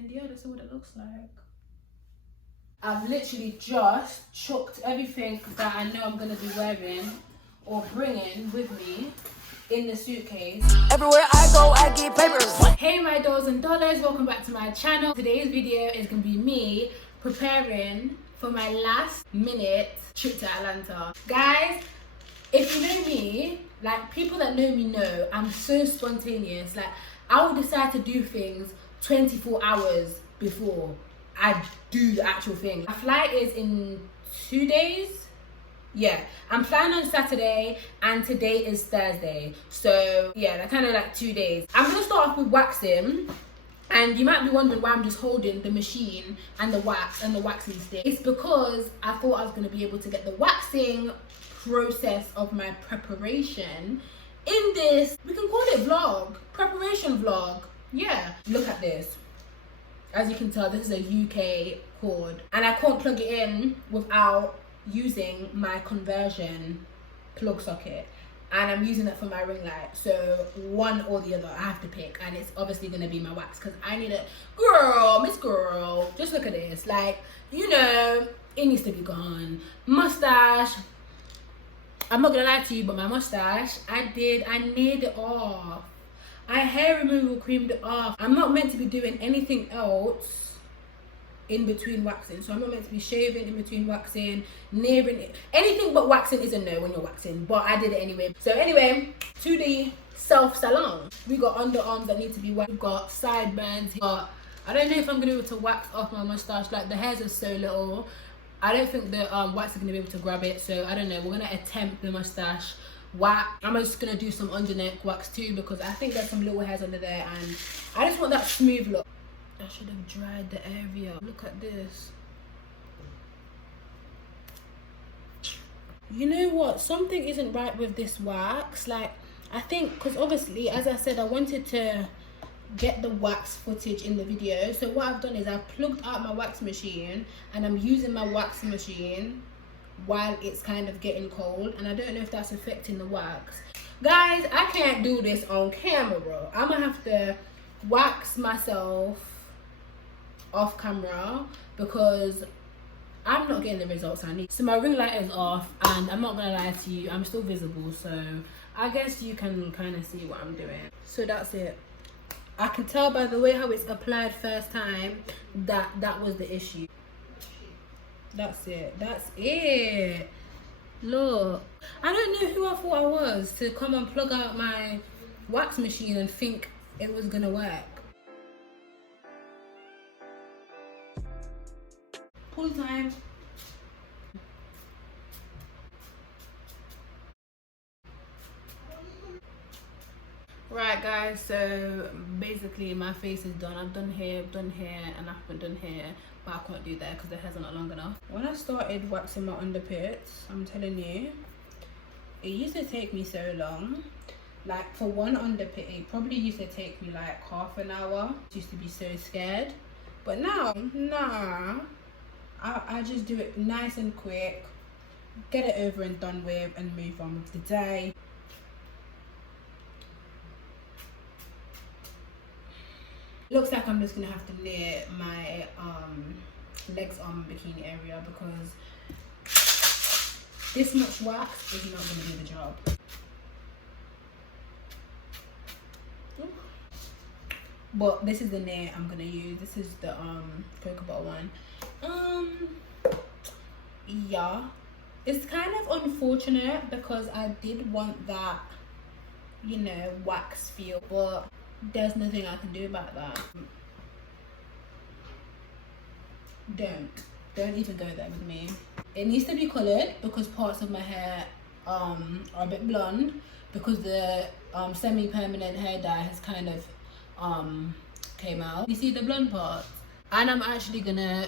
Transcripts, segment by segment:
And yeah, that's what it looks like. I've literally just chucked everything that I know I'm going to be wearing or bringing with me in the suitcase. Everywhere I go, I get papers. Hey my dolls and dollars, welcome back to my channel. Today's video is going to be me preparing for my last minute trip to Atlanta. Guys, if you know me, like people that know me know, I'm so spontaneous. Like I will decide to do things 24 hours before I do the actual thing. My flight is in 2 days. Yeah, I'm flying on Saturday and today is Thursday. So yeah, they're kind of like 2 days. I'm gonna start off with waxing. And you might be wondering why I'm just holding the machine and the wax and the waxing stick. It's because I thought I was gonna be able to get the waxing process of my preparation in this, we can call it vlog, preparation vlog. Yeah, look at this. As you can tell, this is a UK cord and I can't plug it in without using my conversion plug socket, and I'm using that for my ring light. So one or the other I have to pick, and it's obviously going to be my wax because I need it. Girl, Miss Girl, just look at this. Like, you know, it needs to be gone. Mustache, I'm not gonna lie to you, but my mustache, I nailed it off. I hair removal creamed it off. I'm not meant to be doing anything else in between waxing. So I'm not meant to be shaving in between waxing, nearing it. Anything but waxing is a no when you're waxing, but I did it anyway. So anyway, to the self salon. We got underarms that need to be waxed. We've got sideburns. But I don't know if I'm gonna be able to wax off my mustache. Like the hairs are so little. I don't think the wax is gonna be able to grab it. So I don't know, we're gonna attempt the mustache wax. I'm just gonna do some under neck wax too because I think there's some little hairs under there and I just want that smooth look. I should have dried the area. Look at this. You know what? Something isn't right with this wax. Like, I think, because obviously, as I said, I wanted to get the wax footage in the video. So what I've done is I've plugged out my wax machine and I'm using my wax machine while it's kind of getting cold. And I don't know if that's affecting the wax. Guys, I can't do this on camera. I'm going to have to wax myself off camera because I'm not getting the results I need. So my ring light is off and I'm not gonna lie to you, I'm still visible, so I guess you can kind of see what I'm doing. So that's it. I can tell by the way how it's applied first time that was the issue. That's it. Look, I don't know who I thought I was to come and plug out my wax machine and think it was gonna work. Pull time. Right guys, so basically my face is done. I've done hair, and I haven't done hair, but I can't do that because the hairs are not long enough. When I started waxing my underpits, I'm telling you, it used to take me so long. Like for one underpit, it probably used to take me like half an hour. I used to be so scared, but now, nah. I just do it nice and quick, get it over and done with, and move on with the day. Looks like I'm just gonna have to layer my legs on bikini area because this much wax is not gonna do the job. But this is the nail I'm gonna use. This is the cocoa butter one. Yeah, it's kind of unfortunate because I did want that, you know, wax feel, but there's nothing I can do about that. Don't even go there with me. It needs to be colored because parts of my hair are a bit blonde because the semi-permanent hair dye has kind of came out. You see the blonde part? And I'm actually gonna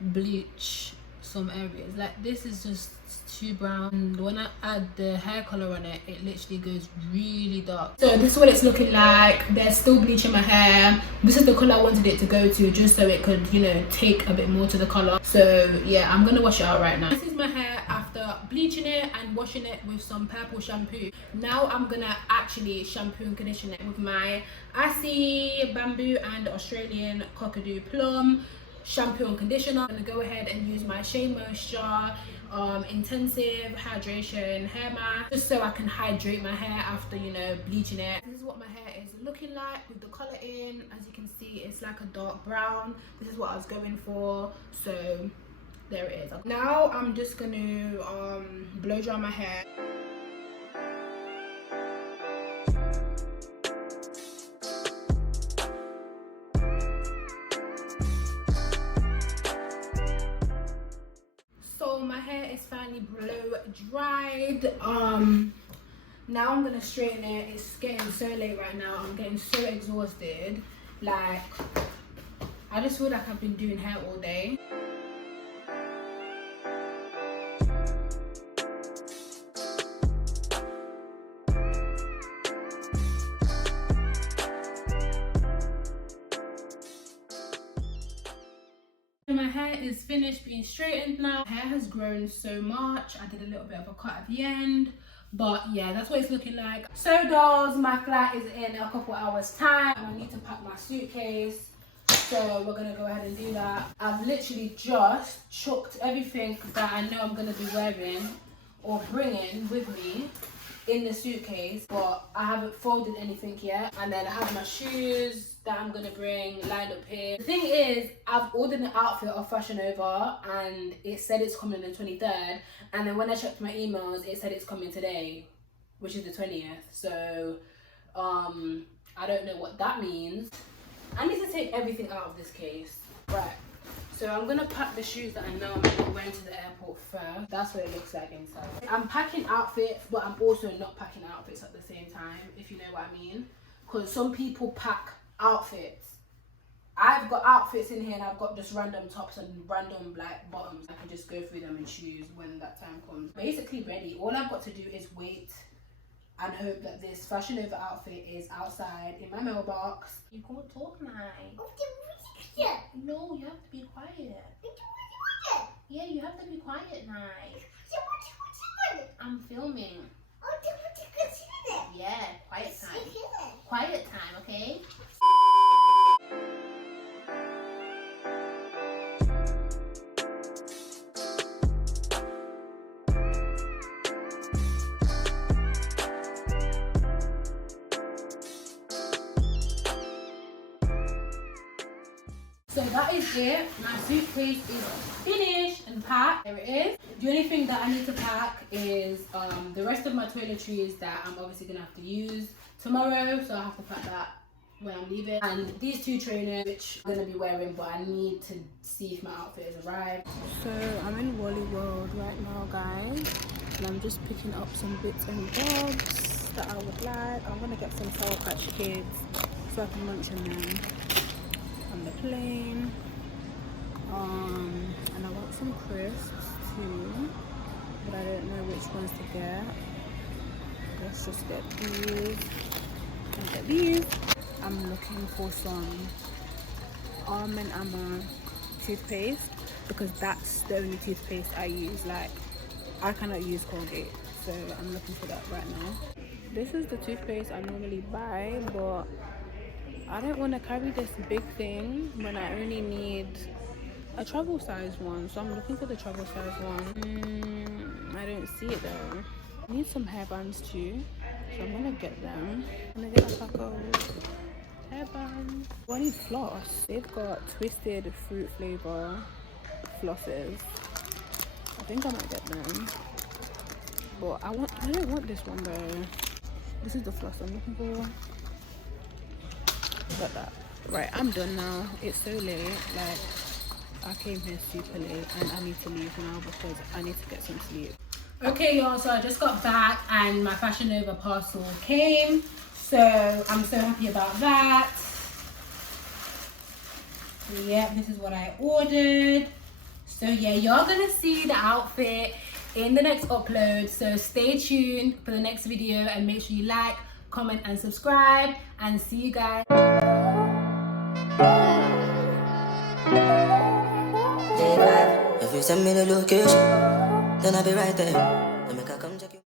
bleach some areas. Like this is just too brown. When I add the hair color on it, it literally goes really dark. So this is what it's looking like. They're still bleaching my hair. This is the color I wanted it to go to, just so it could, you know, take a bit more to the color. So yeah, I'm gonna wash it out right now. This is my hair after bleaching it and washing it with some purple shampoo. Now I'm gonna actually shampoo and condition it with my Asi Bamboo and Australian Cockadoo Plum shampoo and conditioner. I'm gonna go ahead and use my Shea Moisture intensive hydration hair mask, just so I can hydrate my hair after, you know, bleaching it. This is what my hair is looking like with the color in. As you can see, it's like a dark brown. This is what I was going for, so there it is. Now I'm just gonna blow dry my hair. My hair is finally blow dried. Now I'm gonna straighten it. It's getting so late right now. I'm getting so exhausted. Like, I just feel like I've been doing hair all day. My hair is finished being straightened now. Hair has grown so much. I did a little bit of a cut at the end, but yeah, that's what it's looking like. So dolls, my flight is in a couple hours time and I need to pack my suitcase, so we're gonna go ahead and do that. I've literally just chucked everything that I know I'm gonna be wearing or bringing with me in the suitcase, but I haven't folded anything yet. And then I have my shoes that I'm gonna bring lined up here. The thing is, I've ordered an outfit off Fashion Nova and it said it's coming on the 23rd, and then when I checked my emails it said it's coming today, which is the 20th. So I don't know what that means. I need to take everything out of this case. Right, so I'm gonna pack the shoes that I know I'm gonna wear to the airport first. That's what it looks like inside. I'm packing outfits, but I'm also not packing outfits at the same time, if you know what I mean. Because some people pack outfits. I've got outfits in here and I've got just random tops and random like bottoms. I can just go through them and choose when that time comes. Basically ready. All I've got to do is wait and hope that this Fashion Nova outfit is outside in my mailbox. You can't talk now. No, you have to be quiet. Yeah, you have to be quiet now. I'm filming. Yeah, quiet time. Quiet time, okay? So that is it. My suitcase is finished and packed. There it is. The only thing that I need to pack is the rest of my toiletries that I'm obviously gonna have to use tomorrow, so I have to pack that when I'm leaving. And these two trainers, which I'm gonna be wearing, but I need to see if my outfit has arrived. So I'm in Wally World right now, guys, and I'm just picking up some bits and bobs that I would like. I'm gonna get some Sour Patch Kids so I can munch on them on the plane. And I want some crisps too, but I don't know which ones to get. Let's just get these and get these. I'm looking for some Arm & Hammer toothpaste because that's the only toothpaste I use. Like, I cannot use Colgate, so I'm looking for that right now. This is the toothpaste I normally buy, but I don't want to carry this big thing when I only need a travel size one, so I'm looking for the travel size one. I don't see it though. I need some hairbands too, so I'm gonna get them. I'm gonna get a pack of hairbands. I need floss. They've got twisted fruit flavor flosses. I think I might get them, but I don't want this one though. This is the floss I'm looking for. Got that. Right, I'm done now. It's so late. Like, I came here super late and I need to leave now because I need to get some sleep. Okay y'all, so I just got back and my Fashion Nova parcel came, so I'm so happy about that. So yeah, this is what I ordered. So yeah, you're gonna see the outfit in the next upload, so stay tuned for the next video and make sure you like, comment and subscribe, and see you guys. If you send me the location, then I'll be right there.